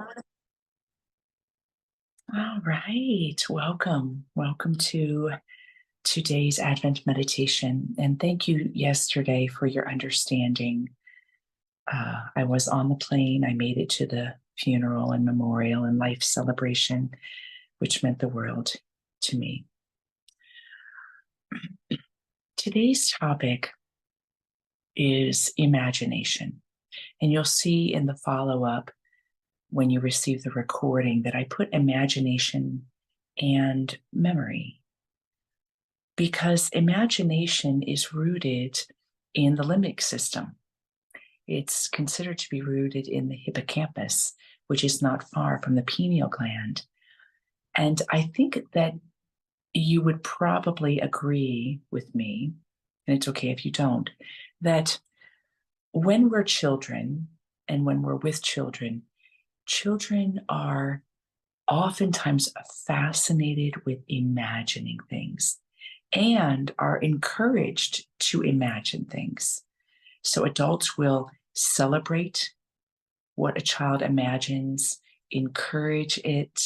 All right. Welcome. Welcome to today's Advent meditation. And thank you yesterday for your understanding. I was on the plane. I made it to the funeral and memorial and life celebration, which meant the world to me. Today's topic is imagination. And you'll see in the follow up when you receive the recording that I put imagination and memory, because imagination is rooted in the limbic system. It's considered to be rooted in the hippocampus, which is not far from the pineal gland. And I think that you would probably agree with me, and it's okay if you don't, that when we're children and when we're with children, children are oftentimes fascinated with imagining things and are encouraged to imagine things. So adults will celebrate what a child imagines, encourage it,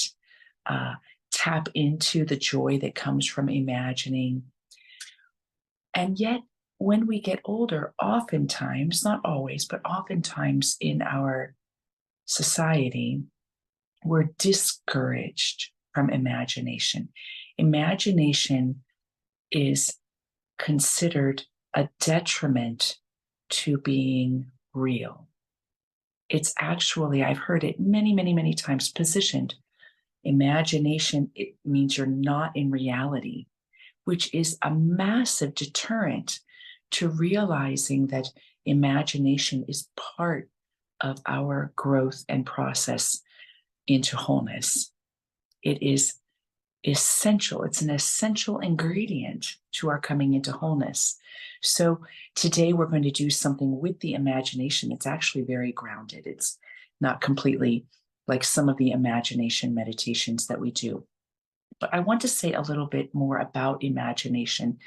tap into the joy that comes from imagining. And yet, when we get older, oftentimes, not always, but oftentimes in our society, we're discouraged from imagination. Imagination is considered a detriment to being real. It's actually, I've heard it many, many, many times positioned. Imagination, it means you're not in reality, which is a massive deterrent to realizing that imagination is part of our growth and process into wholeness. It is essential. It's an essential ingredient to our coming into wholeness. So today we're going to do something with the imagination. It's actually very grounded. It's not completely like some of the imagination meditations that we do. But I want to say a little bit more about imagination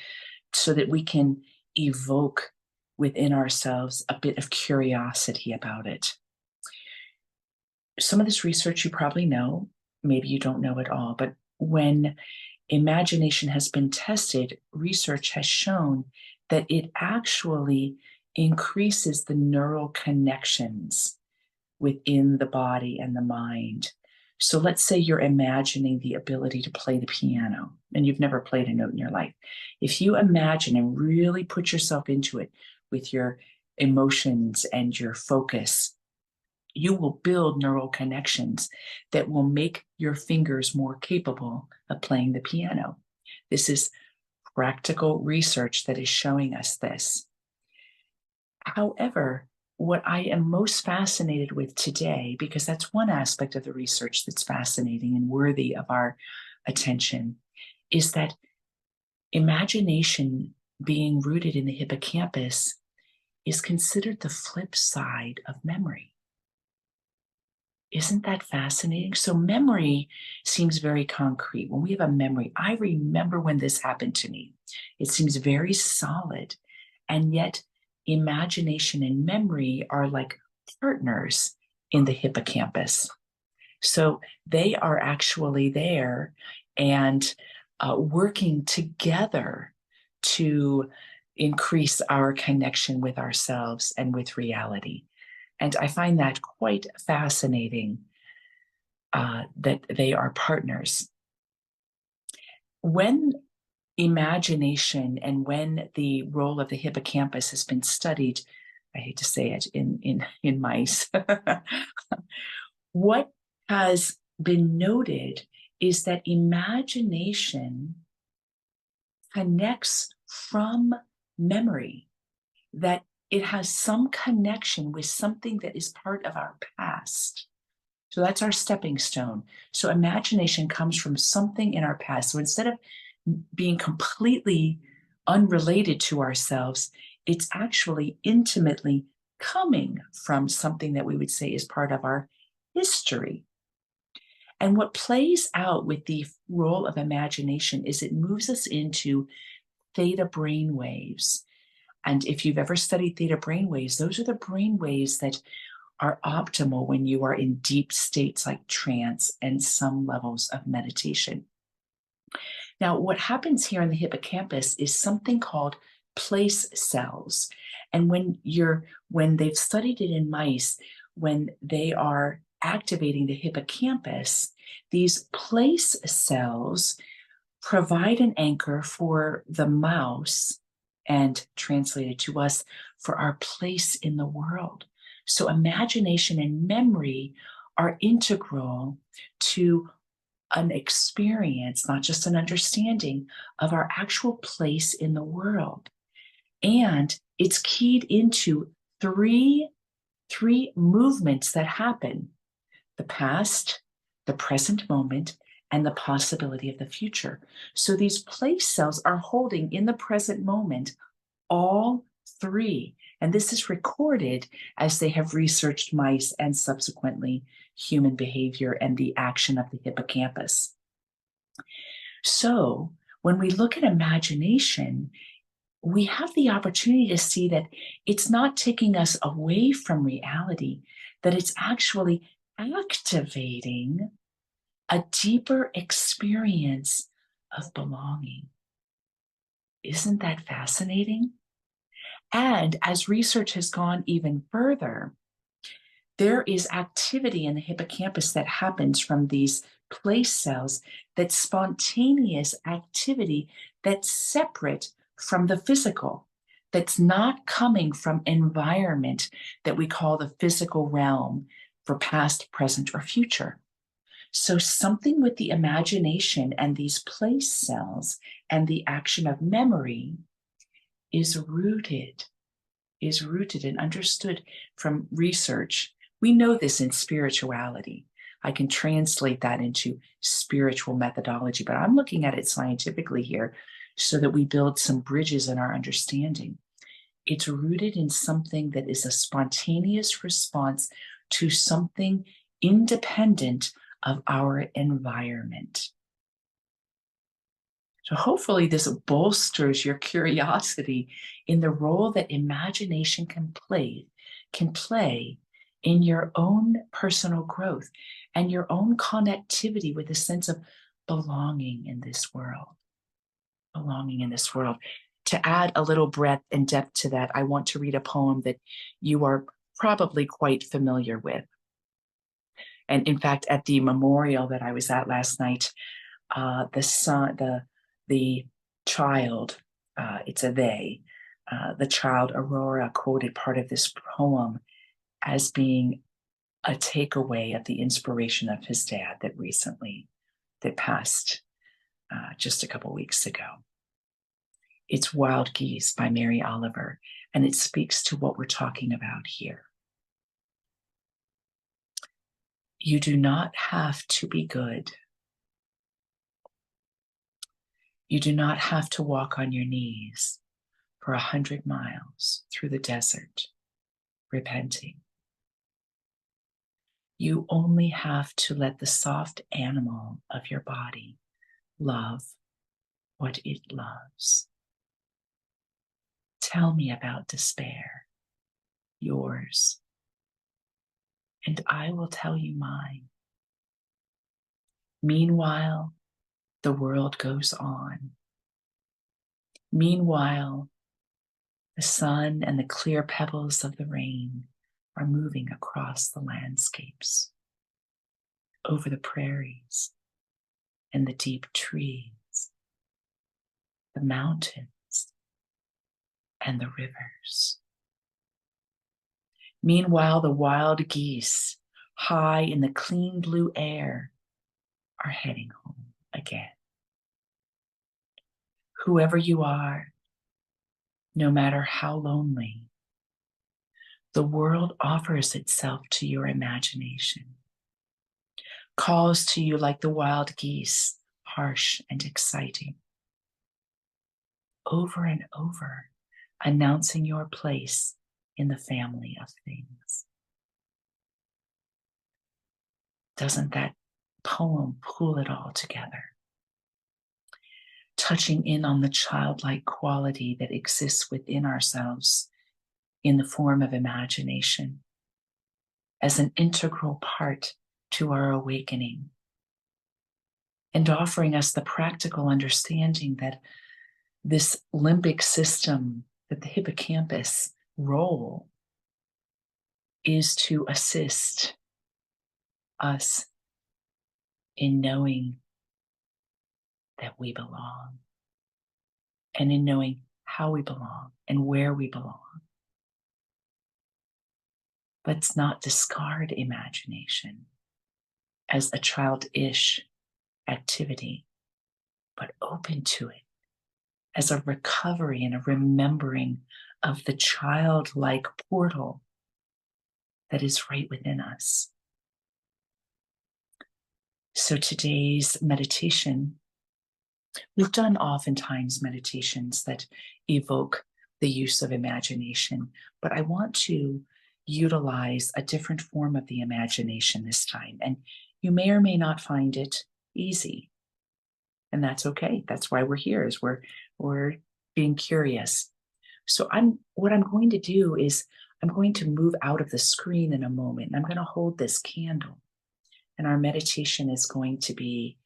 so that we can evoke within ourselves a bit of curiosity about it. Some of this research you probably know, maybe you don't know at all, but when imagination has been tested, research has shown that it actually increases the neural connections within the body and the mind. So let's say you're imagining the ability to play the piano and you've never played a note in your life. If you imagine and really put yourself into it with your emotions and your focus, you will build neural connections that will make your fingers more capable of playing the piano. This is practical research that is showing us this. However, what I am most fascinated with today, because that's one aspect of the research that's fascinating and worthy of our attention, is that imagination being rooted in the hippocampus is considered the flip side of memory. Isn't that fascinating? So memory seems very concrete. When we have a memory, I remember when this happened to me. It seems very solid. And yet imagination and memory are like partners in the hippocampus. So they are actually there and working together to increase our connection with ourselves and with reality. And I find that quite fascinating that they are partners. When imagination and when the role of the hippocampus has been studied, I hate to say it, in mice, what has been noted is that imagination connects from memory, that it has some connection with something that is part of our past. So that's our stepping stone. So imagination comes from something in our past. So instead of being completely unrelated to ourselves, it's actually intimately coming from something that we would say is part of our history. And what plays out with the role of imagination is it moves us into theta brain waves. And if you've ever studied theta brain waves, those are the brain waves that are optimal when you are in deep states like trance and some levels of meditation. Now, what happens here in the hippocampus is something called place cells. And when they've studied it in mice, when they are activating the hippocampus, these place cells provide an anchor for the mouse and translated to us for our place in the world. So imagination and memory are integral to an experience, not just an understanding of our actual place in the world. And it's keyed into three movements that happen: the past, the present moment, and the possibility of the future. So these place cells are holding in the present moment all three. And this is recorded as they have researched mice and subsequently human behavior and the action of the hippocampus. So when we look at imagination, we have the opportunity to see that it's not taking us away from reality, that it's actually activating a deeper experience of belonging. Isn't that fascinating? And as research has gone even further, there is activity in the hippocampus that happens from these place cells, that spontaneous activity that's separate from the physical, that's not coming from environment that we call the physical realm for past, present, or future. So something with the imagination and these place cells and the action of memory is rooted and understood from research. We know this in spirituality. I can translate that into spiritual methodology, but I'm looking at it scientifically here so that we build some bridges in our understanding. It's rooted in something that is a spontaneous response to something independent of our environment. So hopefully this bolsters your curiosity in the role that imagination can play in your own personal growth and your own connectivity with a sense of belonging in this world. Belonging in this world. To add a little breadth and depth to that, I want to read a poem that you are probably quite familiar with. And in fact, at the memorial that I was at last night, the child, it's a they, the child Aurora quoted part of this poem as being a takeaway of the inspiration of his dad that passed just a couple weeks ago. It's Wild Geese by Mary Oliver, and it speaks to what we're talking about here. You do not have to be good. You do not have to walk on your knees for 100 miles through the desert, repenting. You only have to let the soft animal of your body love what it loves. Tell me about despair, yours, and I will tell you mine. Meanwhile, the world goes on. Meanwhile, the sun and the clear pebbles of the rain are moving across the landscapes, over the prairies and the deep trees, the mountains and the rivers. Meanwhile, the wild geese, high in the clean blue air, are heading home again. Whoever you are, no matter how lonely, the world offers itself to your imagination, calls to you like the wild geese, harsh and exciting, over and over, announcing your place in the family of things. Doesn't that poem pull it all together? Touching in on the childlike quality that exists within ourselves in the form of imagination. as an integral part to our awakening, and offering us the practical understanding that this limbic system, that the hippocampus role is to assist us in knowing that we belong, and in knowing how we belong and where we belong. Let's not discard imagination as a childish activity, but open to it as a recovery and a remembering of the childlike portal that is right within us. So today's meditation, we've done oftentimes meditations that evoke the use of imagination, but I want to utilize a different form of the imagination this time. And you may or may not find it easy. And that's okay. That's why we're here, is we're being curious. So what I'm going to do is I'm going to move out of the screen in a moment, and I'm going to hold this candle. And our meditation is going to be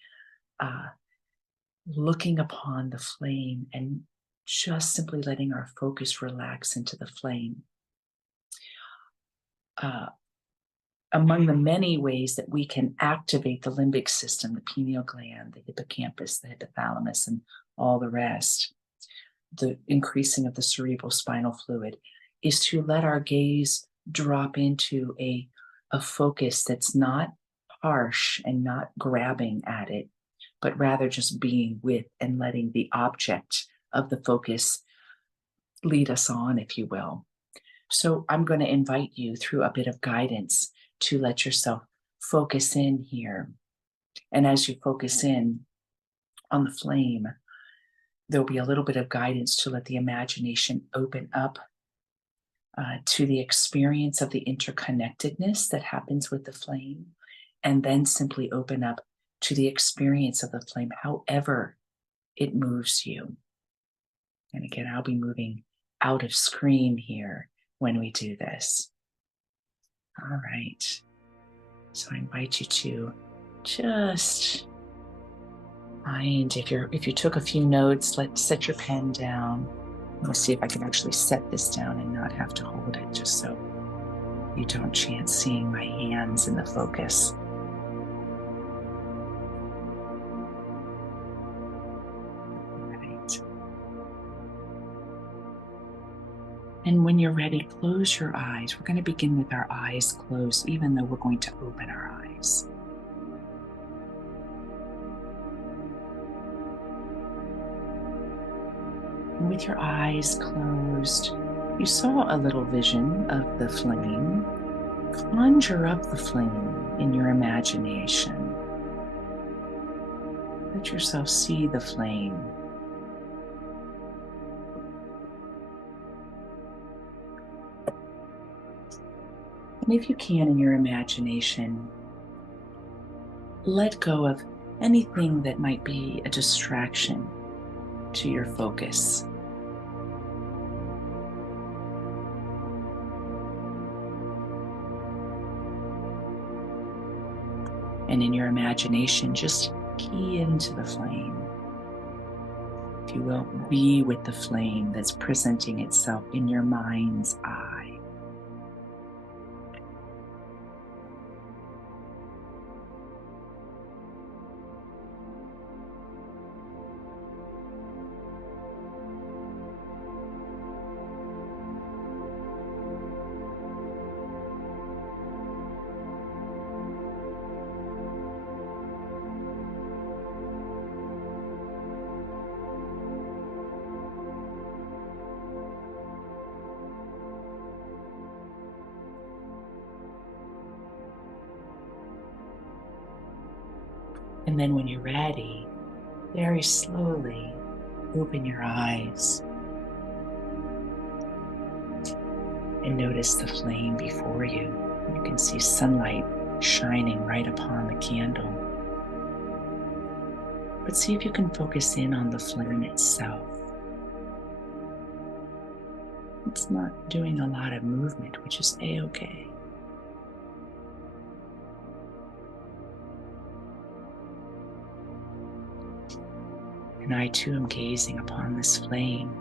looking upon the flame and just simply letting our focus relax into the flame. Among the many ways that we can activate the limbic system, the pineal gland, the hippocampus, the hypothalamus, and all the rest, the increasing of the cerebral spinal fluid, is to let our gaze drop into a focus that's not harsh and not grabbing at it, but rather just being with and letting the object of the focus lead us on, if you will. So I'm going to invite you through a bit of guidance to let yourself focus in here. And as you focus in on the flame, there'll be a little bit of guidance to let the imagination open up to the experience of the interconnectedness that happens with the flame, and then simply open up to the experience of the flame, however it moves you. And again, I'll be moving out of screen here when we do this. All right. So I invite you to just find, if you took a few notes, let's set your pen down. Let's see if I can actually set this down and not have to hold it, just so you don't chance seeing my hands in the focus. And when you're ready, close your eyes. We're going to begin with our eyes closed, even though we're going to open our eyes. And with your eyes closed, you saw a little vision of the flame. Conjure up the flame in your imagination. Let yourself see the flame. And if you can, in your imagination, let go of anything that might be a distraction to your focus. And in your imagination, just key into the flame. If you will, be with the flame that's presenting itself in your mind's eye. And then when you're ready, very slowly open your eyes and notice the flame before you. You can see sunlight shining right upon the candle. But see if you can focus in on the flame itself. It's not doing a lot of movement, which is a-okay. And I too am gazing upon this flame.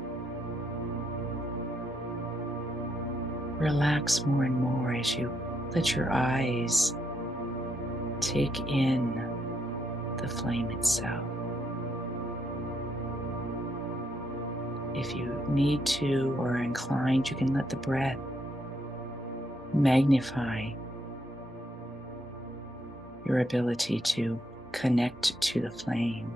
Relax more and more as you let your eyes take in the flame itself. If you need to or are inclined, you can let the breath magnify your ability to connect to the flame.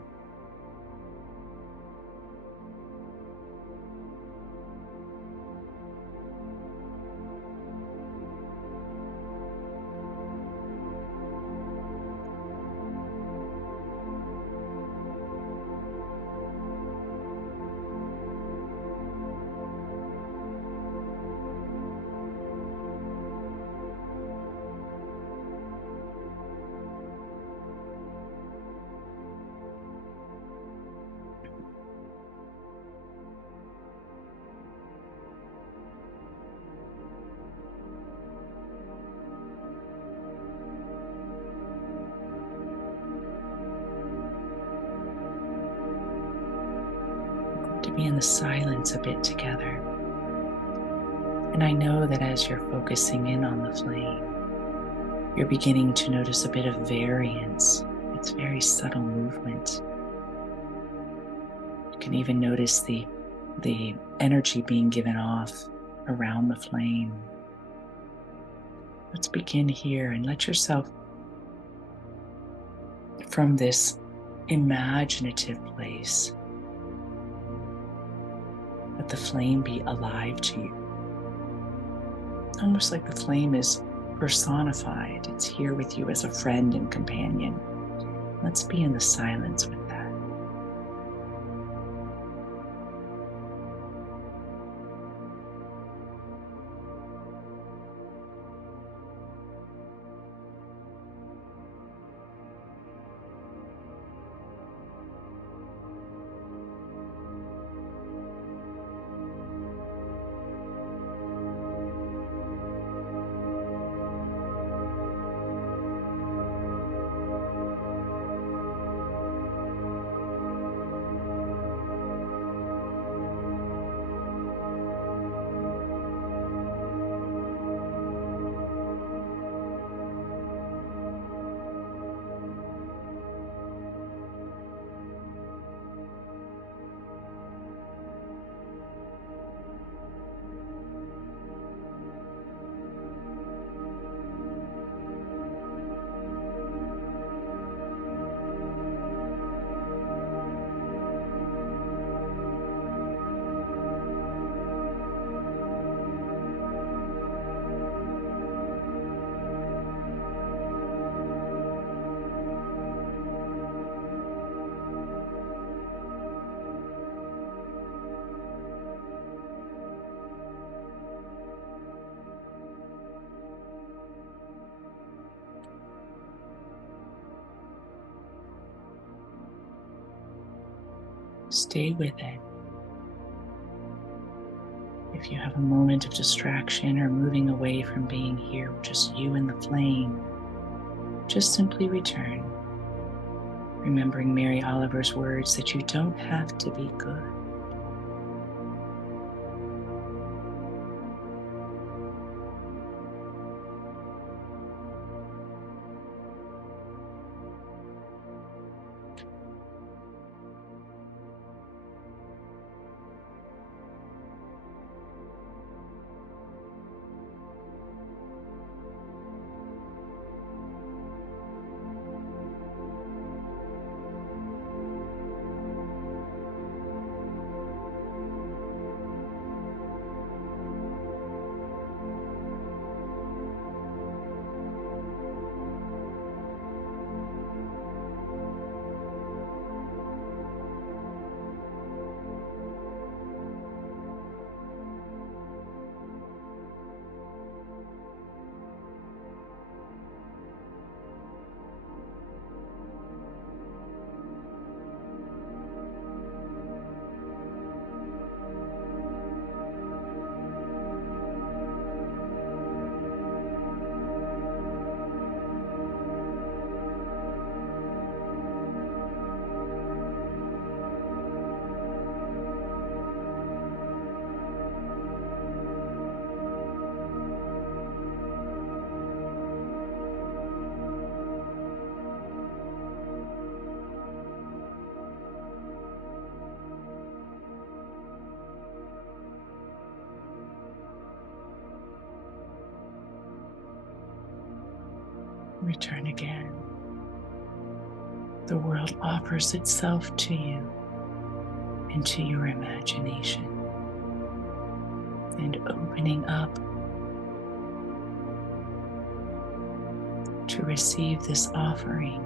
To be in the silence a bit together. And I know that as you're focusing in on the flame, you're beginning to notice a bit of variance. It's very subtle movement. You can even notice the energy being given off around the flame. Let's begin here and let yourself, from this imaginative place, let the flame be alive to you. Almost like the flame is personified. It's here with you as a friend and companion. Let's be in the silence with that. Stay with it. If you have a moment of distraction or moving away from being here, just you and the flame, just simply return, remembering Mary Oliver's words that you don't have to be good. Return again. The world offers itself to you and to your imagination, and opening up to receive this offering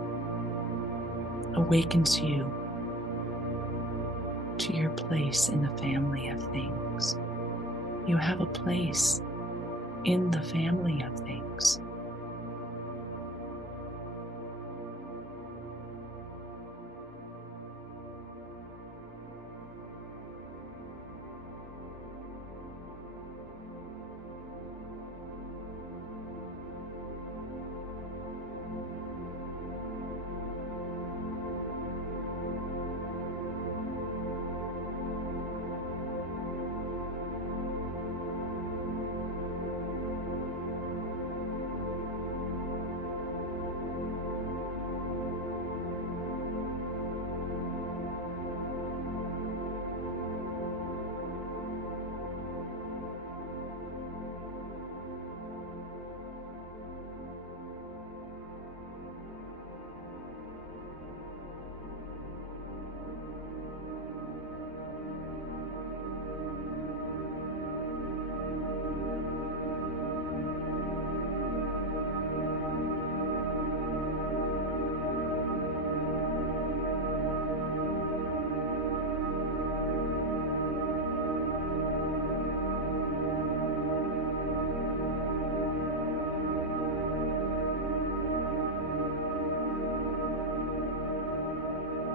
awakens you to your place in the family of things. You have a place in the family of things.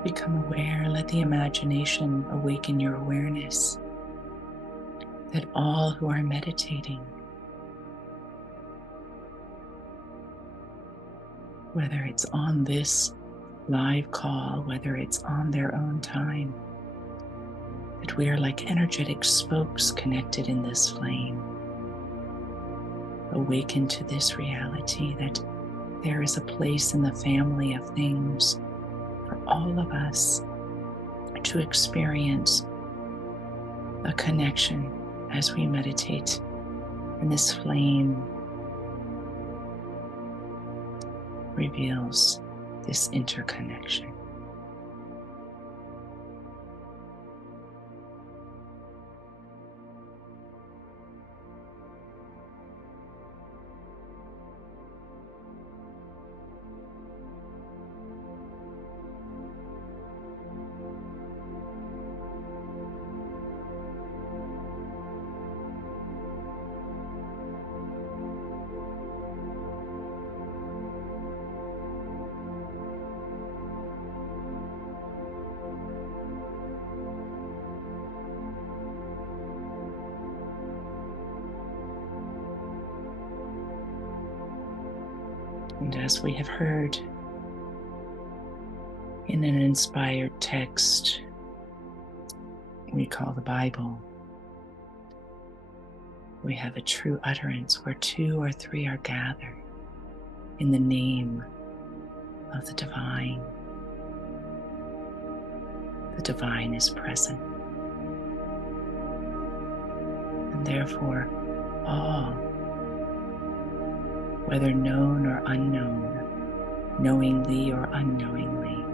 Become aware, let the imagination awaken your awareness that all who are meditating, whether it's on this live call, whether it's on their own time, that we are like energetic spokes connected in this flame. Awaken to this reality that there is a place in the family of things for all of us to experience a connection as we meditate, and this flame reveals this interconnection. And as we have heard in an inspired text we call the Bible, we have a true utterance where 2 or 3 are gathered in the name of the divine. The divine is present. And therefore, all, whether known or unknown, knowingly or unknowingly,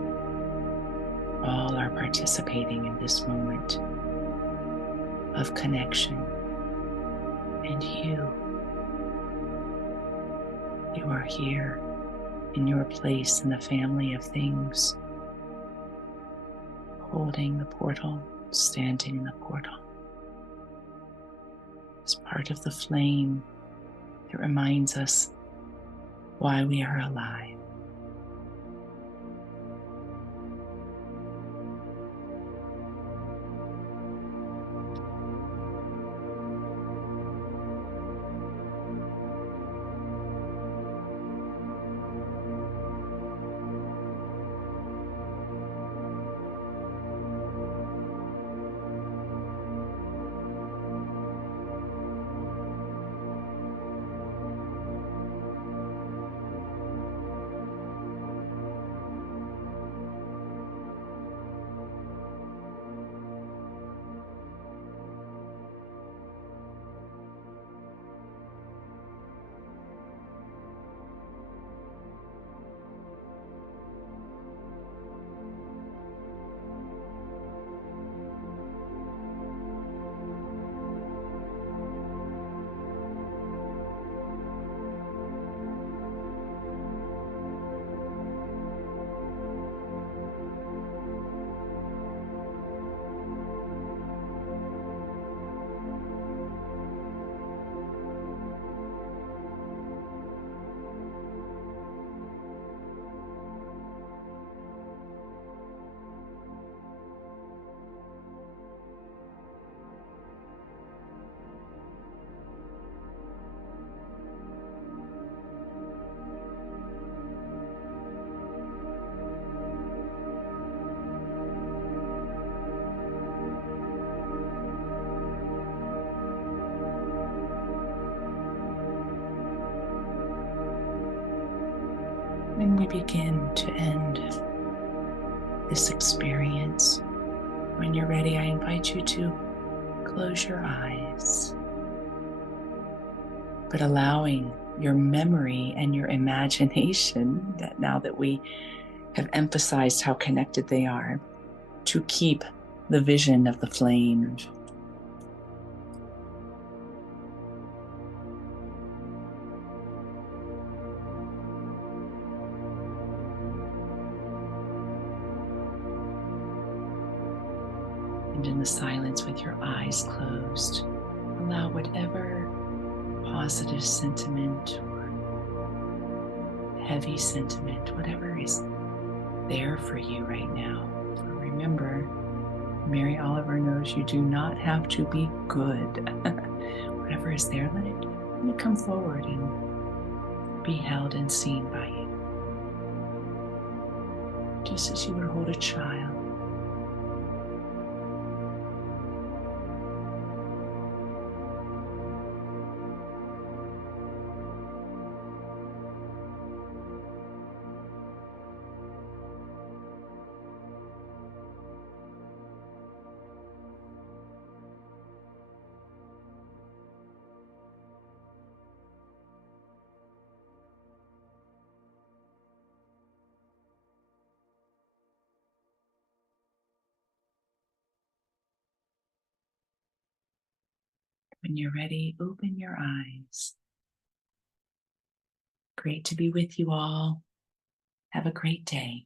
all are participating in this moment of connection. And you are here in your place in the family of things, holding the portal, standing in the portal, as part of the flame that reminds us why we are alive. And we begin to end this experience. When you're ready, I invite you to close your eyes, but allowing your memory and your imagination, that now that we have emphasized how connected they are, to keep the vision of the flame. And in the silence with your eyes closed, allow whatever positive sentiment or heavy sentiment, whatever is there for you right now. For remember, Mary Oliver knows you do not have to be good. Whatever is there, let it come forward and be held and seen by you. Just as you would hold a child. When you're ready, open your eyes. Great to be with you all. Have a great day.